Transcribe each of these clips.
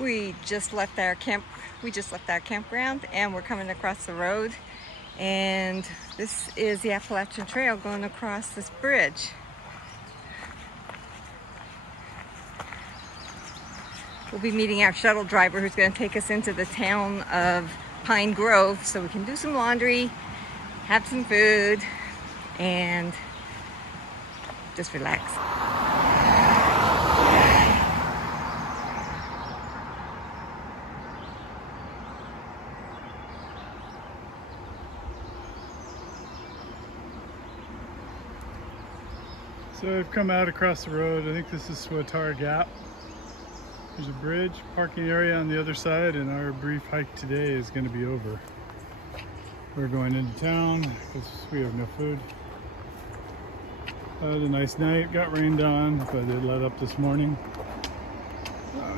We just left our campground and we're coming across the road, and this is the Appalachian Trail going across this bridge. We'll be meeting our shuttle driver who's going to take us into the town of Pine Grove so we can do some laundry, have some food, and just relax. So I've come out across the road. I think this is Swatara Gap. There's a bridge, parking area on the other side, and our brief hike today is going to be over. We're going into town because we have no food. Had a nice night, got rained on, but it let up this morning,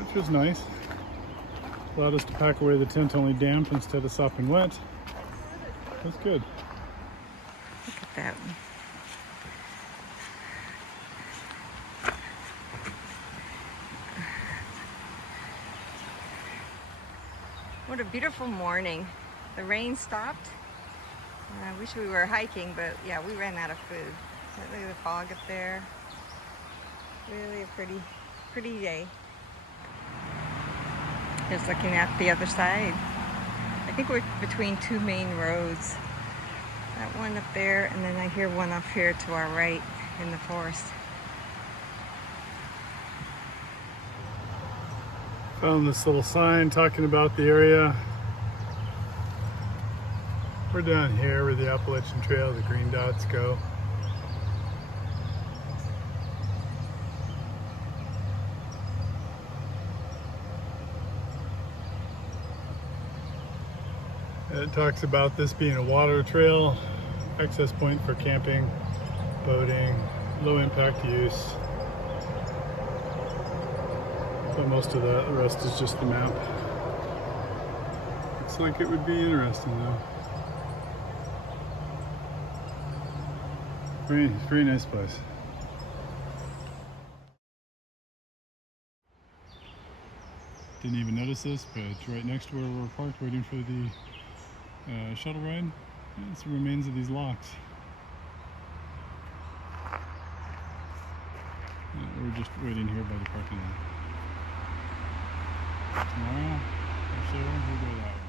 which was nice. Allowed us to pack away the tent only damp instead of sopping wet. That's good. Look at that one. What a beautiful morning. The rain stopped. I wish we were hiking, but yeah, we ran out of food. Look at the fog up there. Really a pretty day. Just looking at the other side. I think we're between two main roads. That one up there, and then I hear one off here to our right in the forest. Found this little sign talking about the area. We're down here where the Appalachian Trail, the green dots go. It talks about this being a water trail, access point for camping, boating, low impact use. But most of the rest is just the map. Looks like it would be interesting though. Very nice place. Didn't even notice this, but it's right next to where we're parked waiting for the shuttle ride. It's the remains of these locks. We're just waiting here by the parking lot. Tomorrow or so we'll go that way.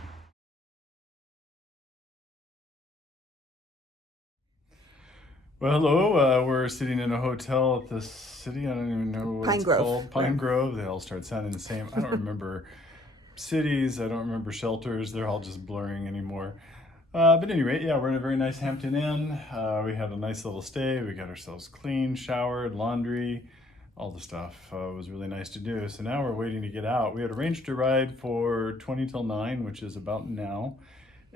Well, hello. We're sitting in a hotel at this city. I don't even know what Pine it's Grove. called. Pine Grove. They all start sounding the same. I don't remember cities. I don't remember shelters. They're all just blurring anymore. But anyway, yeah, we're in a very nice Hampton Inn. We had a nice little stay. We got ourselves clean, showered, laundry, all the stuff. It was really nice to do. So now we're waiting to get out. We had arranged a ride for 20 till 9, which is about now.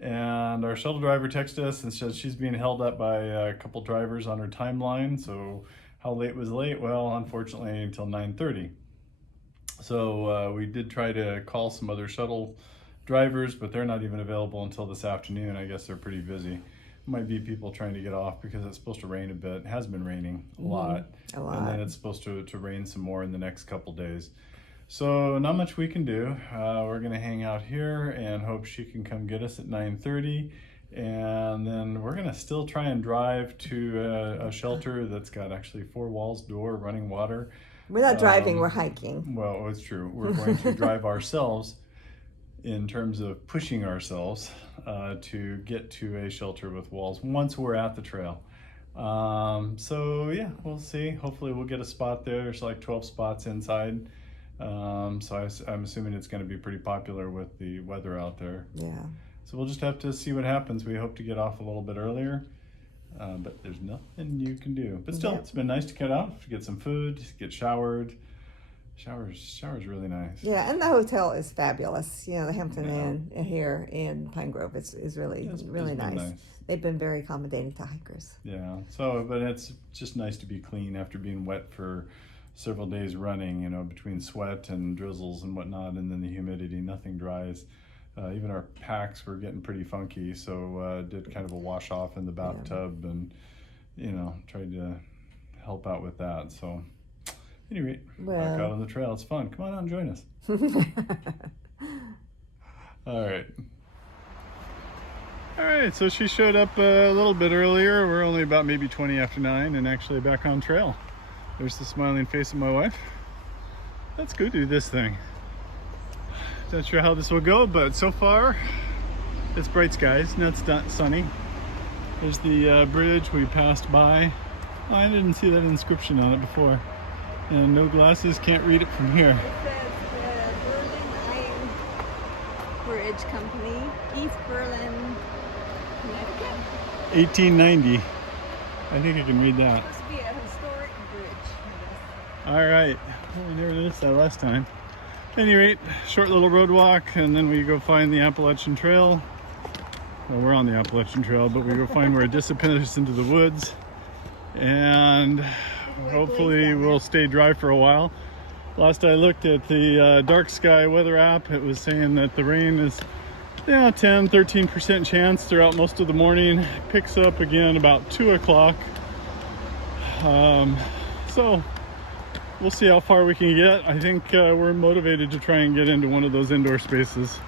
And our shuttle driver texted us and says she's being held up by a couple drivers on her timeline. So how late was late? Well, unfortunately until 9:30. So we did try to call some other shuttle drivers, but they're not even available until this afternoon. I guess they're pretty busy. Might be people trying to get off because it's supposed to rain a bit. It has been raining a lot. And then it's supposed to rain some more in the next couple days. So not much we can do. We're gonna hang out here and hope she can come get us at 9:30. And then we're gonna still try and drive to a shelter that's got actually 4 walls, door, running water. We're not driving, we're hiking. Well, it's true. We're going to drive ourselves in terms of pushing ourselves to get to a shelter with walls once we're at the trail. So yeah, we'll see. Hopefully we'll get a spot there. There's like 12 spots inside. So I'm assuming it's going to be pretty popular with the weather out there. Yeah. So we'll just have to see what happens. We hope to get off a little bit earlier, but there's nothing you can do. But still, It's been nice to get out, to get some food, get showered. Shower's really nice. Yeah, and the hotel is fabulous. You know, the Hampton Inn here in Pine Grove is really nice. They've been very accommodating to hikers. Yeah. So, but it's just nice to be clean after being wet for several days running, you know, between sweat and drizzles and whatnot, and then the humidity, nothing dries. Even our packs were getting pretty funky, so did kind of a wash off in the bathtub and, you know, tried to help out with that. So Anyway, Well. back out on the trail. It's fun. Come on out and join us. All right. All right, so she showed up a little bit earlier. We're only about maybe 20 after 9 and actually back on trail. There's the smiling face of my wife. Let's go do this thing. Not sure how this will go, but so far it's bright skies, not sunny. There's the bridge we passed by. Oh, I didn't see that inscription on it before. And no glasses, can't read it from here. It says Berlin Iron Bridge Company, East Berlin, Connecticut. 1890. I think I can read that. Must be a historic bridge, I guess. All right. Well, we never noticed that last time. At any rate, short little road walk, and then we go find the Appalachian Trail. Well, we're on the Appalachian Trail, but we go find where it disappears into the woods. And hopefully we'll stay dry for a while. Last I looked at the dark sky weather app, it was saying that the rain is 10-13% chance throughout most of the morning. Picks up again about 2 o'clock. So we'll see how far we can get. I think we're motivated to try and get into one of those indoor spaces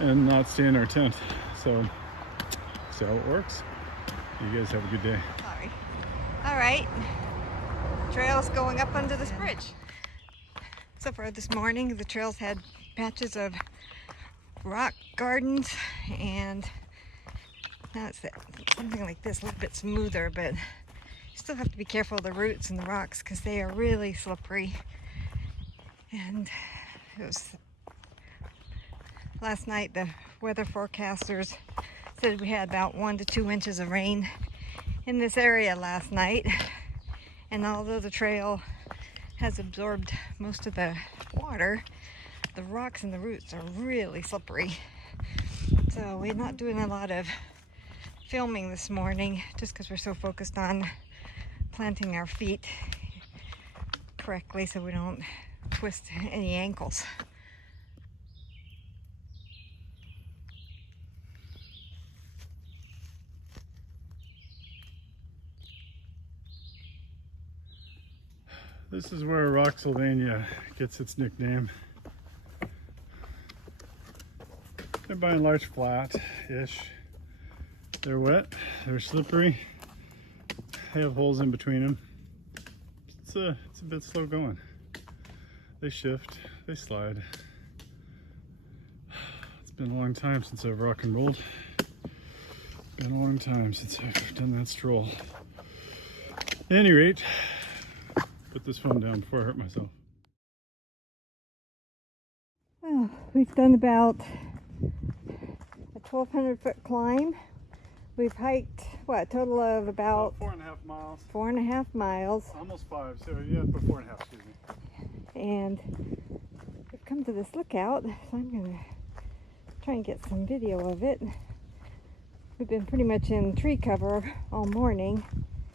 and not stay in our tent. So see how it works. You guys have a good day. Sorry. All right. Trails going up under this bridge. So far this morning, the trails had patches of rock gardens, and now it's something like this, a little bit smoother, but you still have to be careful of the roots and the rocks because they are really slippery. And it was last night, the weather forecasters said we had about 1 to 2 inches of rain in this area last night. And although the trail has absorbed most of the water, the rocks and the roots are really slippery. So we're not doing a lot of filming this morning just because we're so focused on planting our feet correctly so we don't twist any ankles. This is where Roxylvania gets its nickname. They're by and large flat-ish. They're wet, they're slippery, they have holes in between them. It's a bit slow going. They shift, they slide. It's been a long time since I've rock and rolled. Been a long time since I've done that stroll. At any rate, put this phone down before I hurt myself. Well, we've done about a 1,200-foot climb. We've hiked, what, a total of about 4.5 miles. 4.5 miles. Almost 5, so yeah, but 4.5, excuse me. And we've come to this lookout, so I'm going to try and get some video of it. We've been pretty much in tree cover all morning.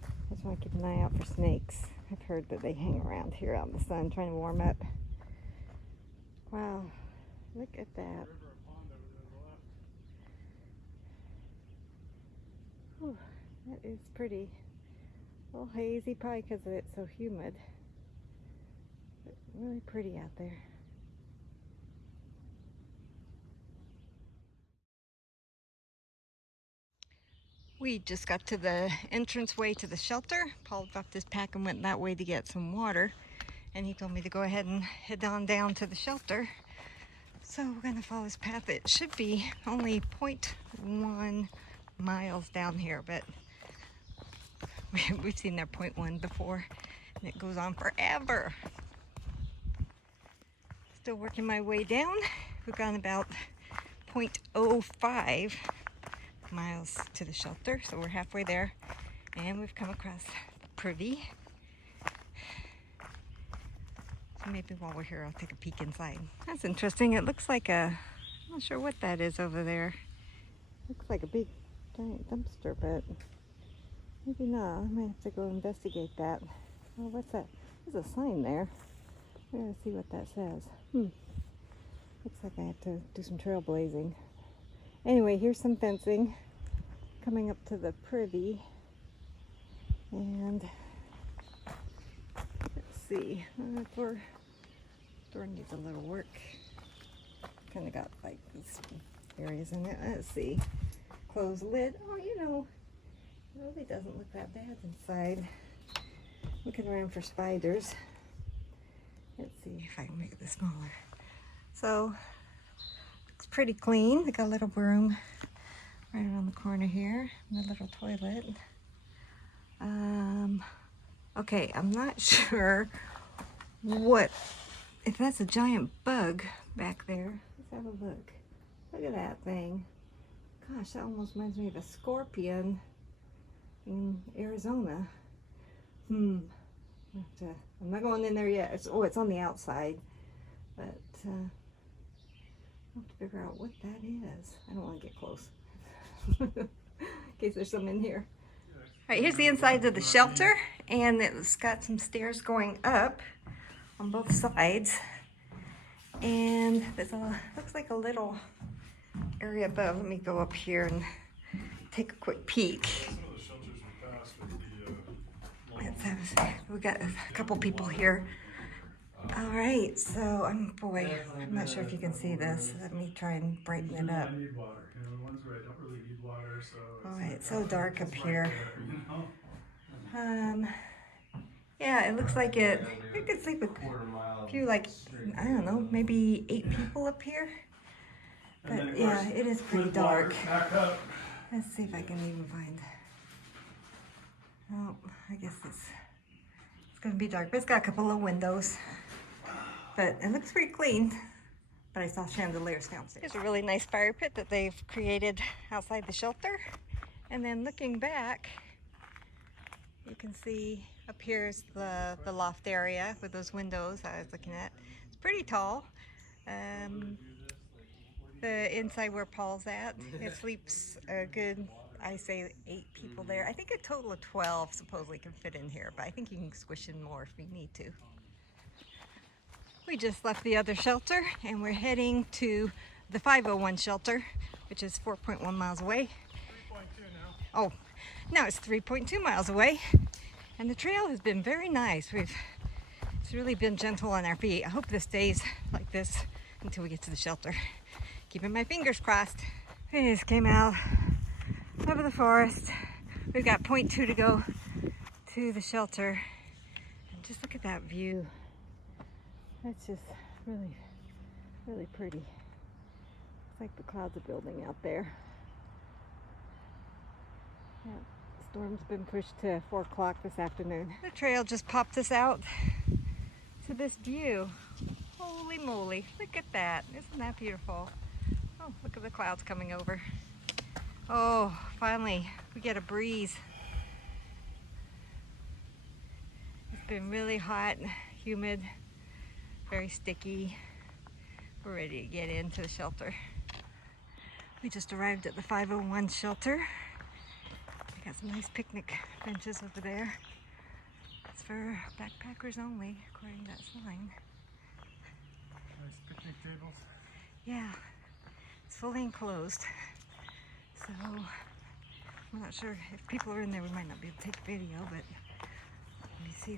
I just want to keep an eye out for snakes. I've heard that they hang around here out in the sun trying to warm up. Wow, look at that. Whew, that is pretty. A little hazy, probably because it's so humid. But really pretty out there. We just got to the entranceway to the shelter. Paul dropped his pack and went that way to get some water. And he told me to go ahead and head on down to the shelter. So we're going to follow this path. It should be only 0.1 miles down here, but we've seen their 0.1 before, and it goes on forever. Still working my way down. We've gone about 0.05 miles to the shelter, so we're halfway there, and we've come across the privy. So maybe while we're here, I'll take a peek inside. That's interesting. It looks like I'm not sure what that is over there. Looks like a big giant dumpster, but maybe not. I might have to go investigate that. Oh, what's that? There's a sign there. I gotta see what that says. Looks like I have to do some trailblazing. Anyway, here's some fencing coming up to the privy. And let's see. Door needs a little work. Kind of got like these areas in it. Let's see. Closed lid. Oh, you know, it really doesn't look that bad inside. Looking around for spiders. Let's see if I can make this smaller. So, looks pretty clean. They got a little room right around the corner here. And a little toilet. Okay, I'm not sure if that's a giant bug back there. Let's have a look. Look at that thing. Gosh, that almost reminds me of a scorpion in Arizona. I'm not going in there yet. It's on the outside, but I'll have to figure out what that is. I don't want to get close in case there's some in here. All right, here's the inside of the shelter, and it's got some stairs going up on both sides, and there's looks like a little area above. Let me go up here and take a quick peek. We got a couple people here. All right, so I'm not sure if you can see this. Let me try and brighten it up. All right, it's so dark up here. Yeah, it looks like we could sleep a few, like, I don't know, maybe 8 people up here. But yeah, it is pretty dark. Let's see if I can even find. Oh, I guess it's gonna be dark, but it's got a couple of windows. But it looks pretty clean. But I saw chandeliers downstairs. Here's a really nice fire pit that they've created outside the shelter. And then looking back, you can see up here is the loft area with those windows I was looking at. It's pretty tall. The inside where Paul's at, it sleeps a good, I say 8 people there. I think a total of 12 supposedly can fit in here, but I think you can squish in more if we need to. We just left the other shelter and we're heading to the 501 shelter, which is 4.1 miles away. 3.2 now. Oh, now it's 3.2 miles away. And the trail has been very nice. It's really been gentle on our feet. I hope this stays like this until we get to the shelter. Keeping my fingers crossed. We just came out over the forest. We've got 0.2 to go to the shelter. And just look at that view. It's just really, really pretty. It's like the clouds are building out there. Yeah, the storm's been pushed to 4 o'clock this afternoon. The trail just popped us out to this view. Holy moly, look at that. Isn't that beautiful? Oh, look at the clouds coming over. Oh, finally, we get a breeze. It's been really hot, humid, very sticky. We're ready to get into the shelter. We just arrived at the 501 shelter. We got some nice picnic benches over there. It's for backpackers only, according to that sign. Nice picnic tables. Yeah, it's fully enclosed. So, I'm not sure if people are in there, we might not be able to take video, but let me see,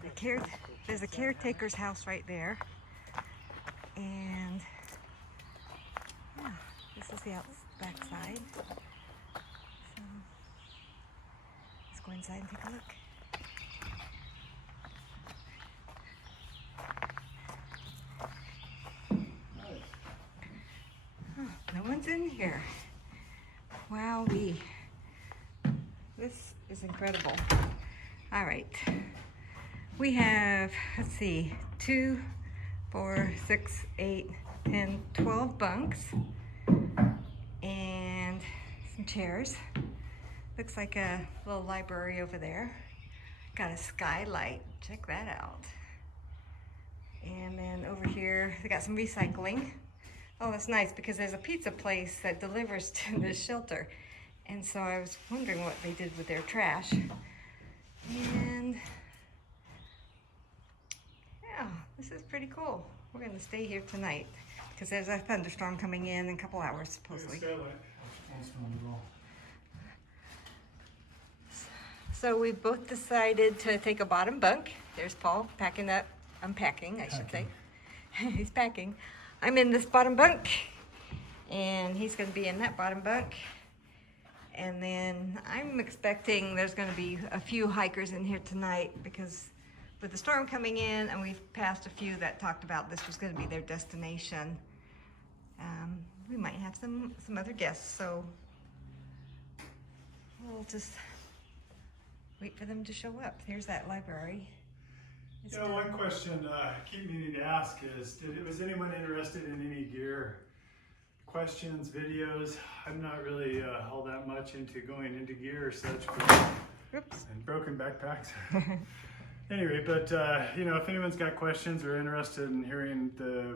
there's a caretaker's house right there. And yeah, this is the back side. So let's go inside and take a look. Oh, no one's in here. Wowee. This is incredible. All right. We have, let's see, 2, 4, 6, 8, 10, 12 bunks and some chairs. Looks like a little library over there. Got a skylight, check that out. And then over here, they got some recycling. Oh, that's nice because there's a pizza place that delivers to this shelter. And so I was wondering what they did with their trash. And yeah, this is pretty cool. We're gonna stay here tonight because there's a thunderstorm coming in a couple hours supposedly. So we both decided to take a bottom bunk. There's Paul packing up unpacking, I should say. He's packing. I'm in this bottom bunk, and he's going to be in that bottom bunk. And then I'm expecting there's going to be a few hikers in here tonight because with the storm coming in, and we've passed a few that talked about this was going to be their destination. We might have some other guests, so we'll just wait for them to show up. Here's that library. It's You know, one question I keep meaning to ask is, was anyone interested in any gear? Questions, videos? I'm not really all that much into going into gear or such, but, Oops. and broken backpacks. Anyway, but you know, if anyone's got questions or interested in hearing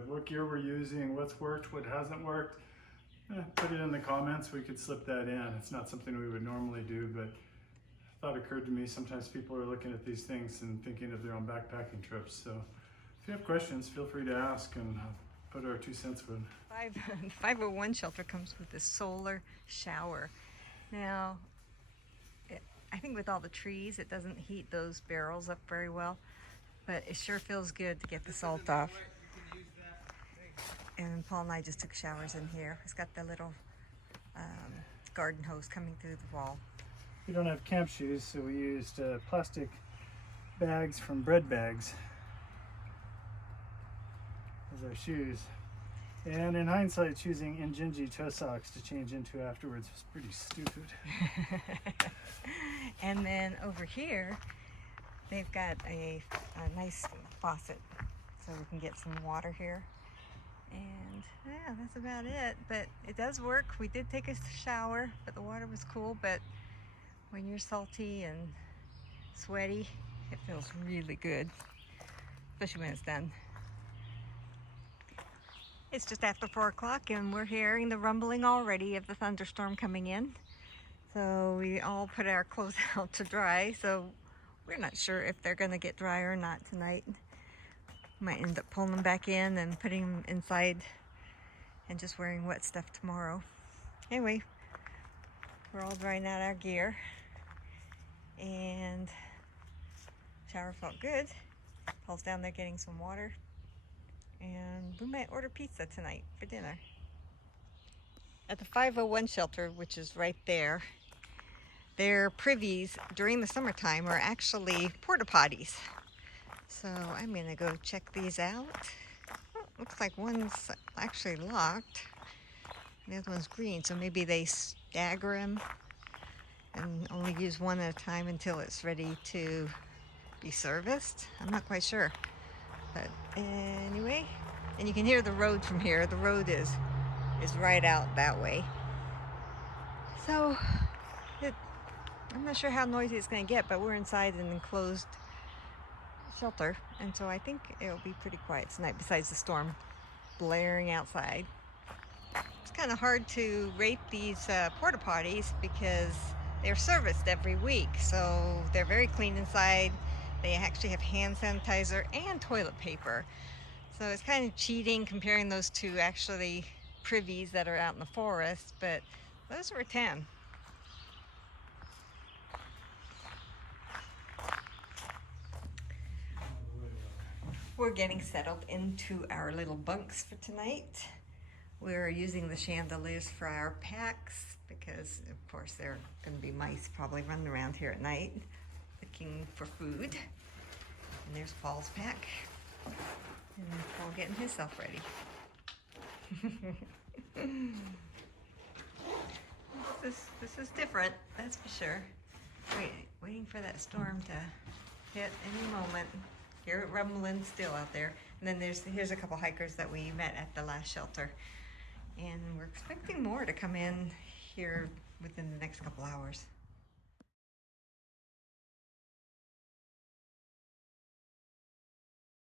what gear we're using, what's worked, what hasn't worked, put it in the comments. We could slip that in. It's not something we would normally do, but thought occurred to me, sometimes people are looking at these things and thinking of their own backpacking trips. So if you have questions, feel free to ask, and put our 2 cents in. 501 shelter comes with this solar shower. Now, I think with all the trees, it doesn't heat those barrels up very well, but it sure feels good to get the salt off. And Paul and I just took showers in here. It's got the little garden hose coming through the wall. We don't have camp shoes, so we used plastic bags from bread bags as our shoes. And in hindsight, choosing Injinji toe socks to change into afterwards was pretty stupid. And then over here, they've got a nice faucet, so we can get some water here. And yeah, that's about it. But it does work. We did take a shower, but the water was cool. But when you're salty and sweaty, it feels really good, especially when it's done. It's just after 4 o'clock, and we're hearing the rumbling already of the thunderstorm coming in. So we all put our clothes out to dry. So we're not sure if they're going to get dry or not tonight. Might end up pulling them back in and putting them inside and just wearing wet stuff tomorrow. Anyway, we're all drying out our gear, and shower felt good. Paul's down there getting some water, and we might order pizza tonight for dinner. At the 501 shelter, which is right there, their privies during the summertime are actually porta potties. So I'm gonna go check these out. Oh, looks like one's actually locked. The other one's green, so maybe they stagger them and only use one at a time until it's ready to be serviced. I'm not quite sure. But anyway, and you can hear the road from here. The road is right out that way. So I'm not sure how noisy it's going to get, but we're inside an enclosed shelter, and so I think it'll be pretty quiet tonight besides the storm blaring outside. It's kind of hard to rate these porta potties because they're serviced every week, so they're very clean inside. They actually have hand sanitizer and toilet paper, so it's kind of cheating comparing those to actually privies that are out in the forest, but those were 10. We're getting settled into our little bunks for tonight. We're using the chandeliers for our packs because, of course, there are going to be mice probably running around here at night looking for food. And there's Paul's pack. And Paul getting himself ready. This is different, that's for sure. Waiting for that storm to hit any moment. Hear it rumbling still out there. And then here's a couple hikers that we met at the last shelter. And we're expecting more to come in here within the next couple hours.